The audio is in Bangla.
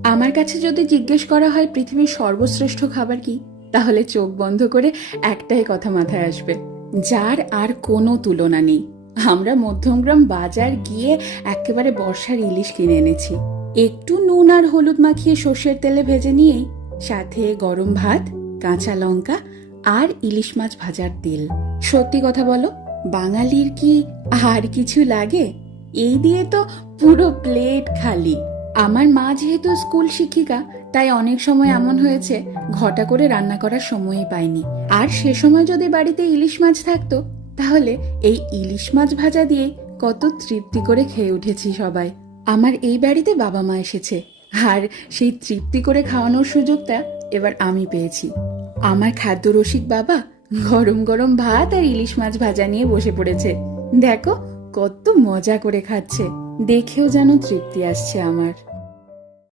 আমার কাছে যদি জিজ্ঞেস করা হয় পৃথিবীর সর্বশ্রেষ্ঠ খাবার কি, তাহলে চোখ বন্ধ করে একটাই কথা মাথায় আসবে, যার আর কোনো তুলনা নেই। আমরা মধ্যমগ্রাম বাজার গিয়ে একেবারে বর্ষার ইলিশ কিনে এনেছি। একটু নুন আর হলুদ মাখিয়ে সর্ষের তেলে ভেজে নিয়েই সাথে গরম ভাত, কাঁচা লঙ্কা আর ইলিশ মাছ ভাজার তেল। সত্যি কথা বলো, বাঙালির কি আর কিছু লাগে? এই দিয়ে তো পুরো প্লেট খালি। আমার মা যেহেতু স্কুল শিক্ষিকা, তাই অনেক সময় এমন হয়েছে ঘটা করে রান্না করার সময়ই পাইনি। আর সে সময় যদি বাড়িতে ইলিশ মাছ থাকতো, তাহলে এই ইলিশ মাছ ভাজা দিয়ে কত তৃপ্তি করে খেয়ে উঠেছি সবাই। আমার এই বাড়িতে বাবা মা এসেছে, আর সেই তৃপ্তি করে খাওয়ানোর সুযোগটা এবার আমি পেয়েছি। আমার খাদ্য রসিক বাবা গরম গরম ভাত আর ইলিশ মাছ ভাজা নিয়ে বসে পড়েছে। দেখো কত মজা করে খাচ্ছে, দেখেও যেন তৃপ্তি আসছে আমার।